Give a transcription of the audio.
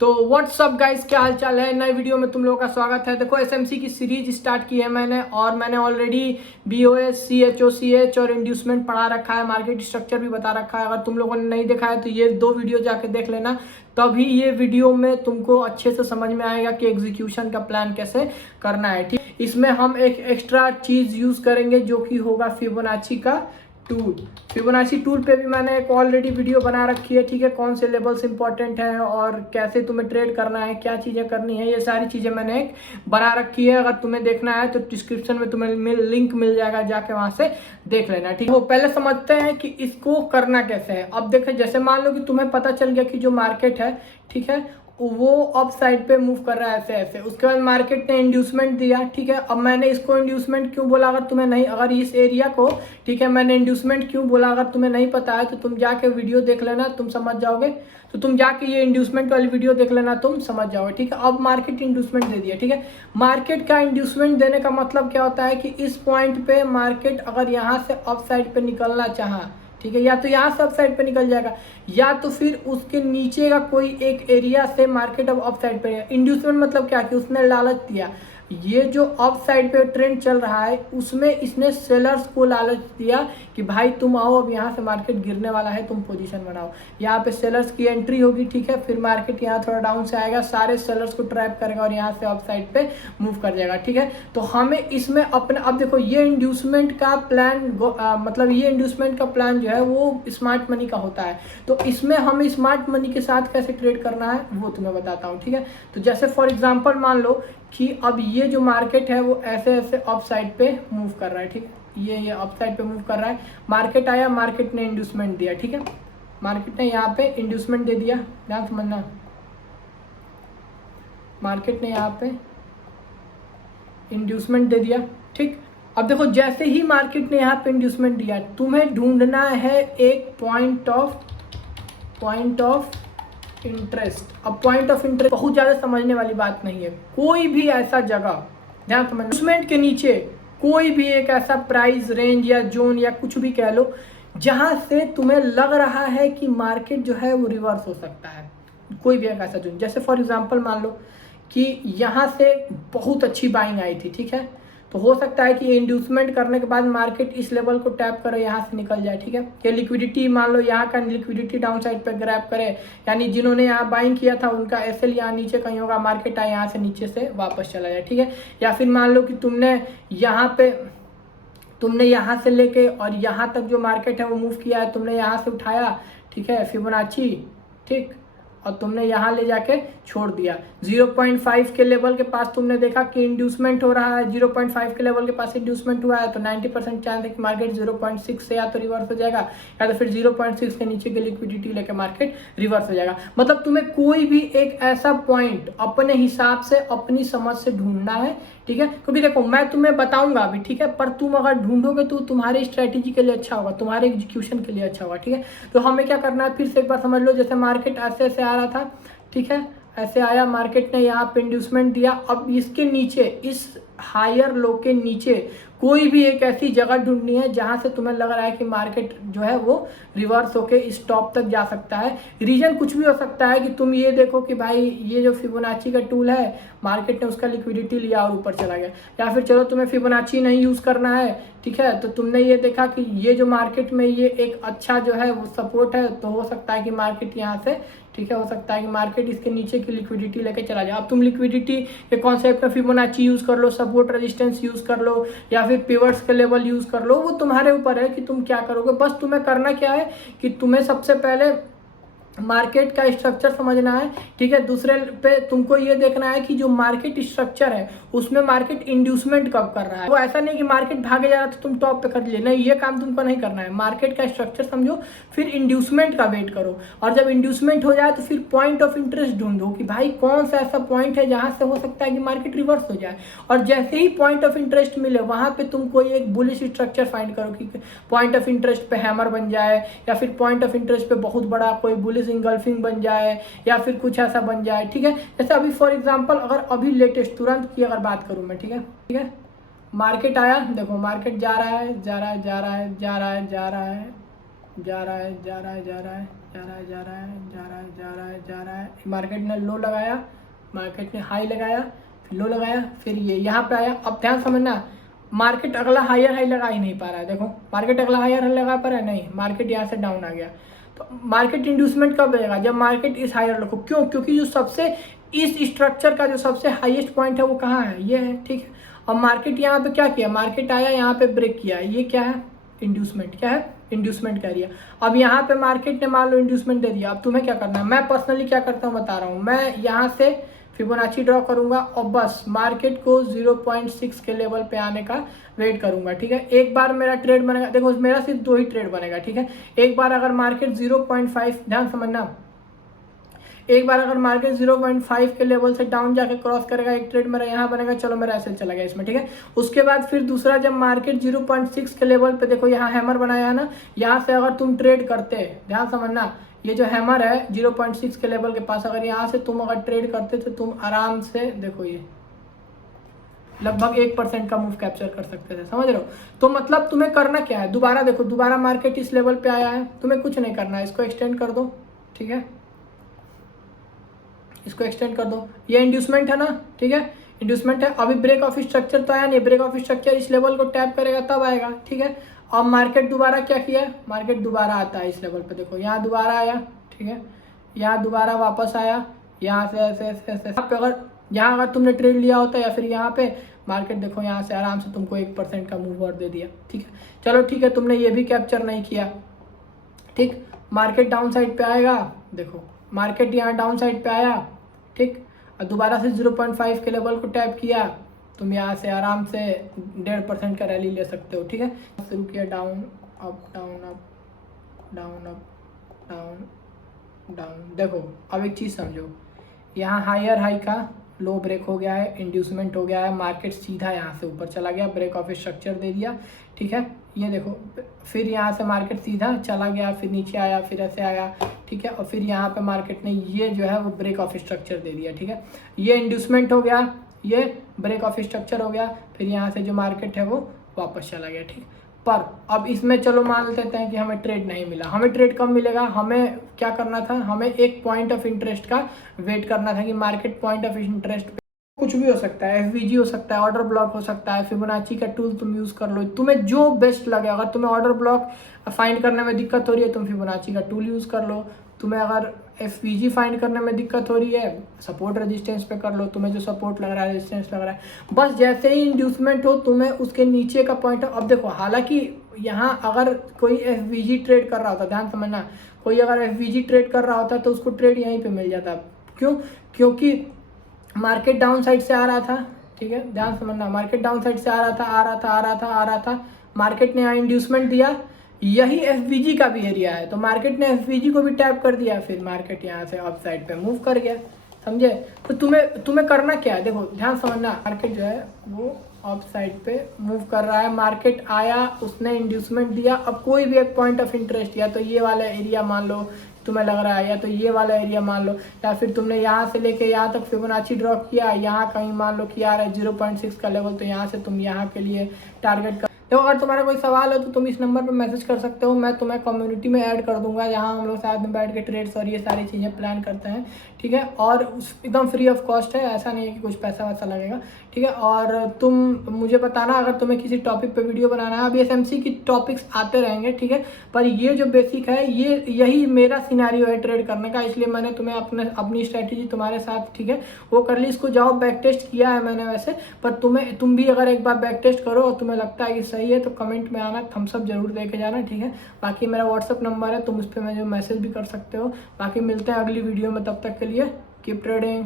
तो WhatsApp guys, क्या हाल चाल है। नए वीडियो में तुम लोगों का स्वागत है। देखो एसएमसी की सीरीज स्टार्ट की है मैंने ऑलरेडी बीओएस, सीएचओसीएच और इंड्यूसमेंट पढ़ा रखा है, मार्केट स्ट्रक्चर भी बता रखा है। अगर तुम लोगों ने नहीं देखा है तो ये दो वीडियो जाके देख लेना, तभी ये वीडियो में तुमको अच्छे से समझ में आएगा कि एग्जीक्यूशन का प्लान कैसे करना है। ठीक, इसमें हम एक एक्स्ट्रा चीज यूज करेंगे जो कि होगा फिबोनाची का टूल। फिबोनाची टूल पे भी मैंने एक ऑलरेडी वीडियो बना रखी है। ठीक है, कौन से लेवल्स इंपॉर्टेंट हैं और कैसे तुम्हें ट्रेड करना है, क्या चीज़ें करनी है, ये सारी चीज़ें मैंने एक बना रखी है। अगर तुम्हें देखना है तो डिस्क्रिप्शन में तुम्हें लिंक मिल जाएगा, जाके वहां से देख लेना। ठीक है, वो पहले समझते हैं कि इसको करना कैसे है। अब देखो, जैसे मान लो कि तुम्हें पता चल गया कि जो मार्केट है, ठीक है, वो अप साइड पे मूव कर रहा है ऐसे ऐसे। उसके बाद मार्केट ने इंड्यूसमेंट दिया। ठीक है, अब मैंने इसको इंड्यूसमेंट क्यों बोला, अगर तुम्हें नहीं, अगर इस एरिया को, ठीक है, मैंने इंड्यूसमेंट क्यों बोला, अगर तुम्हें नहीं पता है तो तुम जाके वीडियो देख लेना, तुम समझ जाओगे। तो तुम जाके ये इंड्यूसमेंट वाली वीडियो देख लेना, तुम समझ जाओगे। ठीक है, अब मार्केट इंड्यूसमेंट दे दिया। ठीक है, मार्केट का इंड्यूसमेंट देने का मतलब क्या होता है कि इस पॉइंट पे मार्केट अगर यहाँ से अप साइड पे निकलना चाहा, ठीक है, या तो यहाँ से अप साइड पे निकल जाएगा, या तो फिर उसके नीचे का कोई एक एरिया से मार्केट अब अप साइड पे। इंड्यूसमेंट मतलब क्या कि उसने लालच दिया। ये जो अप साइड पे ट्रेंड चल रहा है उसमें इसने सेलर्स को लालच दिया कि भाई तुम आओ, अब यहाँ से मार्केट गिरने वाला है, तुम पोजीशन बनाओ। यहाँ पे सेलर्स की एंट्री होगी। ठीक है, फिर मार्केट यहाँ थोड़ा डाउन से आएगा, सारे सेलर्स को ट्रैप करेगा और यहाँ से अप साइड पे मूव कर जाएगा। ठीक है, तो हमें इसमें अपने, अब देखो ये इंड्यूसमेंट का प्लान मतलब ये इंड्यूसमेंट का प्लान जो है वो स्मार्ट मनी का होता है। तो इसमें हमें स्मार्ट मनी के साथ कैसे ट्रेड करना है वो तुम्हें बताता हूँ। ठीक है, तो जैसे फॉर एग्जांपल मान लो कि अब ये जो मार्केट है वो ऐसे ऐसे अप साइड पे मूव कर रहा है। ठीक है, ये अप साइड पे मूव कर रहा है। मार्केट आया, मार्केट ने इंड्यूसमेंट दिया। ठीक है, मार्केट ने यहाँ पे इंड्यूसमेंट दे दिया, ध्यान समझना। मार्केट ने यहाँ पे इंड्यूसमेंट दे दिया। ठीक, अब देखो जैसे ही मार्केट ने यहाँ पे इंड्यूसमेंट दिया, तुम्हें ढूंढना है एक पॉइंट ऑफ इंटरेस्ट। अब पॉइंट ऑफ इंटरेस्ट बहुत ज्यादा समझने वाली बात नहीं है। कोई भी ऐसा जगह, ध्यान समझना, इंड्यूसमेंट के नीचे कोई भी एक ऐसा प्राइस रेंज या जोन या कुछ भी कह लो जहां से तुम्हें लग रहा है कि मार्केट जो है वो रिवर्स हो सकता है। कोई भी एक ऐसा जोन, जैसे फॉर एग्जांपल मान लो कि यहाँ से बहुत अच्छी बाइंग आई थी। ठीक है, तो हो सकता है कि इंड्यूसमेंट करने के बाद मार्केट इस लेवल को टैप करे, यहाँ से निकल जाए। ठीक है, कि लिक्विडिटी, मान लो यहाँ का लिक्विडिटी डाउन साइड पे ग्रैब करे, यानी जिन्होंने यहाँ बाइंग किया था उनका एसएल यहाँ नीचे कहीं होगा, मार्केट आए यहाँ से नीचे से वापस चला जाए। ठीक है, या फिर मान लो कि तुमने यहाँ से लेके और यहाँ तक जो मार्केट है वो मूव किया है, तुमने यहाँ से उठाया, ठीक है, फिबोनाची, ठीक, और तुमने यहाँ ले जाके छोड़ दिया। 0.5 के लेवल के पास तुमने देखा कि इंड्यूसमेंट हो रहा है, 0.5 के लेवल के पास इंड्यूसमेंट हुआ है, तो 90% चांस है कि मार्केट 0.6 से या तो रिवर्स हो जाएगा, या तो फिर 0.6 के नीचे की लिक्विडिटी लेके मार्केट रिवर्स हो जाएगा। मतलब तुम्हें कोई भी एक ऐसा पॉइंट अपने हिसाब से, अपनी समझ से ढूंढना है। ठीक है, क्योंकि देखो मैं तुम्हें बताऊंगा अभी, ठीक है, पर तुम अगर ढूंढोगे तो तुम्हारी स्ट्रेटेजी के लिए अच्छा होगा, तुम्हारे एग्जीक्यूशन के लिए अच्छा होगा। ठीक है, तो हमें क्या करना है, फिर से एक बार समझ लो। जैसे मार्केट ऐसे ऐसे आ रहा था, ठीक है, ऐसे आया, मार्केट ने यहाँ पे इंड्यूसमेंट दिया। अब इसके नीचे, इस हायर लो के नीचे कोई भी एक ऐसी जगह ढूंढनी है जहां से तुम्हें लग रहा है कि मार्केट जो है वो रिवर्स होके इस टॉप तक जा सकता है। रीजन कुछ भी हो सकता है कि तुम ये देखो कि भाई ये जो फिबोनाची का टूल है, मार्केट ने उसका लिक्विडिटी लिया और ऊपर चला गया, या फिर चलो तुम्हें फिबोनाची नहीं यूज करना है, ठीक है, तो तुमने ये देखा कि ये जो मार्केट में ये एक अच्छा जो है वो सपोर्ट है, तो हो सकता है कि मार्केट यहाँ से, ठीक है, हो सकता है कि मार्केट इसके नीचे की लिक्विडिटी लेके चला जाए। अब तुम लिक्विडिटी के कॉन्सेप्ट में फिबोनाची यूज कर लो, सपोर्ट रेजिस्टेंस यूज कर लो, या फिर पिवट्स के लेवल यूज कर लो, वो तुम्हारे ऊपर है कि तुम क्या करोगे। बस तुम्हें करना क्या है कि तुम्हें सबसे पहले मार्केट का स्ट्रक्चर समझना है। ठीक है, दूसरे पे तुमको ये देखना है कि जो मार्केट स्ट्रक्चर है उसमें मार्केट इंड्यूसमेंट कब कर रहा है। वो ऐसा नहीं कि मार्केट भागे जा रहा है तो तुम टॉप पे कर लिए, नहीं, ये काम तुमको नहीं करना है। मार्केट का स्ट्रक्चर समझो, फिर इंड्यूसमेंट का वेट करो, और जब इंड्यूसमेंट हो जाए तो फिर पॉइंट ऑफ इंटरेस्ट ढूंढो कि भाई कौन सा ऐसा पॉइंट है जहां से हो सकता है कि मार्केट रिवर्स हो जाए। और जैसे ही पॉइंट ऑफ इंटरेस्ट मिले वहां पे तुम कोई एक बुलिश स्ट्रक्चर फाइंड करो कि पॉइंट ऑफ इंटरेस्ट पे हैमर बन जाए, या फिर पॉइंट ऑफ इंटरेस्ट पे बहुत बड़ा कोई बुलिश इंगल्फिंग बन जाए, या फिर कुछ ऐसा बन जाए। ठीक है, जैसे अभी फॉर एग्जांपल अगर अभी लेटेस्ट तुरंत की अगर बात करूं मैं, ठीक है, मार्केट आया, देखो मार्केट जा रहा है, जा रहा है, जा रहा है, जा रहा है, जा रहा है, जा रहा है, जा रहा है, जा रहा है, जा रहा है, जा रहा है, जा रहा है, जा रहा है, जा रहा है। मार्केट ने लो लगाया, मार्केट ने हाई लगाया, फिर लो लगाया, फिर ये यहाँ पे आया। अब ध्यान समझना, मार्केट अगला हायर हाई लगा ही नहीं पा रहा है। देखो मार्केट अगला हायर हाई लगा पा रहा है नहीं, मार्केट यहाँ से डाउन आ गया। तो मार्केट इंड्यूसमेंट कब रहेगा? जब मार्केट इस हायर रखो। क्यों? क्योंकि जो सबसे इस स्ट्रक्चर का जो सबसे हाईएस्ट पॉइंट है वो कहाँ है? ये है, ठीक है। और मार्केट यहाँ पे क्या किया? मार्केट आया यहाँ पे ब्रेक किया, ये क्या है? इंड्यूसमेंट। क्या है? इंड्यूसमेंट कर दिया। अब यहाँ पे मार्केट ने मान लो इंड्यूसमेंट दे दिया। अब तुम्हें क्या करना है? मैं पर्सनली क्या करता हूँ बता रहा हूँ। मैं यहाँ से फिबोनाची ड्रॉ करूंगा और बस मार्केट को 0.6 के लेवल पे आने का वेट करूंगा, ठीक है। एक बार मेरा ट्रेड बनेगा, देखो मेरा सिर्फ 2 ही ट्रेड बनेगा, ठीक है। एक बार अगर मार्केट 0.5, ध्यान समझना, एक बार अगर मार्केट 0.5 के लेवल से डाउन जाके क्रॉस करेगा, एक ट्रेड मेरा यहाँ बनेगा, चलो मेरा ऐसे चला गया इसमें, ठीक है। उसके बाद फिर दूसरा, जब मार्केट 0.6 के लेवल पे, देखो यहाँ हैमर बनाया है ना, यहाँ से अगर तुम ट्रेड करते, ध्यान समझना, ये जो हैमर है 0.6 के लेवल के पास, अगर यहाँ से तुम अगर ट्रेड करते तो तुम आराम से, देखो ये लगभग 1% का मूव कैप्चर कर सकते थे, समझ रहे हो। तो मतलब तुम्हें करना क्या है? दोबारा देखो, दोबारा मार्केट इस लेवल पे आया है, तुम्हें कुछ नहीं करना है, इसको एक्सटेंड कर दो, ठीक है, इसको एक्सटेंड कर दो। ये इंड्यूसमेंट है ना, ठीक है, इंड्यूसमेंट है। अभी ब्रेक ऑफ स्ट्रक्चर तो आया नहीं, ब्रेक ऑफ स्ट्रक्चर इस लेवल को टैप करेगा तब आएगा, ठीक है। अब मार्केट दोबारा क्या किया? मार्केट दोबारा आता है इस लेवल पे, देखो यहाँ दोबारा आया, ठीक है, यहाँ दोबारा वापस आया, यहाँ से ऐसे ऐसे ऐसे पे, अगर यहाँ अगर तुमने ट्रेड लिया होता या फिर यहाँ पे मार्केट देखो यहाँ से आराम से तुमको 1% का मूव और दे दिया, ठीक है। चलो ठीक है, तुमने ये भी कैप्चर नहीं किया, ठीक। मार्केट डाउन साइड पे आएगा, देखो मार्केट यहाँ डाउन साइड पे आया, ठीक, और दोबारा से 0.5 के लेवल को टैप किया, तुम यहाँ से आराम से 1.5% का रैली ले सकते हो, ठीक है। शुरू किया down up down up down up down down. देखो अब एक चीज़ समझो, यहाँ हायर हाई का लो ब्रेक हो गया है, इंड्यूसमेंट हो गया है, मार्केट सीधा यहाँ से ऊपर चला गया, ब्रेक ऑफ स्ट्रक्चर दे दिया, ठीक है। ये देखो फिर यहाँ से मार्केट सीधा चला गया, फिर नीचे आया, फिर ऐसे आया, ठीक है, और फिर यहाँ पे मार्केट ने ये जो है वो ब्रेक ऑफ स्ट्रक्चर दे दिया, ठीक है। ये इंड्यूसमेंट हो गया, ये ब्रेक ऑफ स्ट्रक्चर हो गया, फिर यहाँ से जो मार्केट है वो वापस चला गया, ठीक। पर अब इसमें चलो मान लेते हैं कि हमें ट्रेड नहीं मिला। हमें ट्रेड कब मिलेगा? हमें क्या करना था? हमें एक पॉइंट ऑफ इंटरेस्ट का वेट करना था कि मार्केट पॉइंट ऑफ इंटरेस्ट पे कुछ भी हो सकता है, एफवीजी हो सकता है, ऑर्डर ब्लॉक हो सकता है, फिबोनाची का टूल तुम यूज़ कर लो, तुम्हें जो बेस्ट लगे। अगर तुम्हें ऑर्डर ब्लॉक फाइंड करने में दिक्कत हो रही है, तुम फिबोनाची का टूल यूज़ कर लो। तुम्हें अगर एफवीजी फाइंड करने में दिक्कत हो रही है, सपोर्ट रेजिस्टेंस पे कर लो, तुम्हें जो सपोर्ट लग रहा है, रेजिस्टेंस लग रहा है, बस जैसे ही इंड्यूसमेंट हो तुम्हें उसके नीचे का पॉइंट। अब देखो, हालांकि यहाँ अगर कोई एफवीजी ट्रेड कर रहा होता, ध्यान समझना, कोई अगर एफवीजी ट्रेड कर रहा होता तो उसको ट्रेड यहीं पे मिल जाता। क्यों? क्योंकि मार्केट डाउन साइड से आ रहा था, ठीक है, ध्यान समझना, मार्केट डाउन साइड से आ रहा था, आ रहा था, आ रहा था, आ रहा था, मार्केट ने यहाँ इंड्यूसमेंट दिया, यही एफवीजी का भी एरिया है, तो मार्केट ने एफवीजी को भी टैप कर दिया, फिर मार्केट यहाँ से अप साइड पे मूव कर गया, समझे। तो तुम्हें करना क्या है? देखो ध्यान समझना, मार्केट जो है वो अप साइड पे मूव कर रहा है, मार्केट आया, उसने इंड्यूसमेंट दिया। अब कोई भी एक पॉइंट ऑफ इंटरेस्ट, या तो ये वाला एरिया मान लो तुम्हें लग रहा है, या तो ये वाला एरिया मान लो, या फिर तुमने यहाँ से लेके यहाँ तक फिबोनाची ड्रॉ किया, यहाँ कहीं मान लो कि आ रहा है 0.6 का लेवल, तो यहाँ से तुम यहाँ के लिए टारगेट कर। देखो अगर तुम्हारा कोई सवाल हो तो तुम इस नंबर पर मैसेज कर सकते हो, मैं तुम्हें कम्युनिटी में ऐड कर दूंगा, जहाँ हम लोग साथ में बैठ के ट्रेड्स और ये सारी चीज़ें प्लान करते हैं, ठीक है। और एकदम फ्री ऑफ कॉस्ट है, ऐसा नहीं है कि कुछ पैसा वैसा लगेगा, ठीक है। और तुम मुझे बताना अगर तुम्हें किसी टॉपिक पे वीडियो बनाना है। अभी एसएमसी की टॉपिक्स आते रहेंगे, ठीक है, पर ये जो बेसिक है यही मेरा सिनेरियो है ट्रेड करने का, इसलिए मैंने तुम्हें अपनी स्ट्रैटेजी तुम्हारे साथ, ठीक है, वो कर ली। इसको जाओ बैक टेस्ट किया है मैंने वैसे, पर तुम भी अगर एक बार बैक टेस्ट करो और तुम्हें लगता है कि सही है तो कमेंट में आना, थम्स अप जरूर दे के जाना, ठीक है। बाकी मेरा व्हाट्सअप नंबर है, तुम उस पर मुझे मैसेज भी कर सकते हो। बाकी मिलते हैं अगली वीडियो में, तब तक के लिए कीप ट्रेडिंग।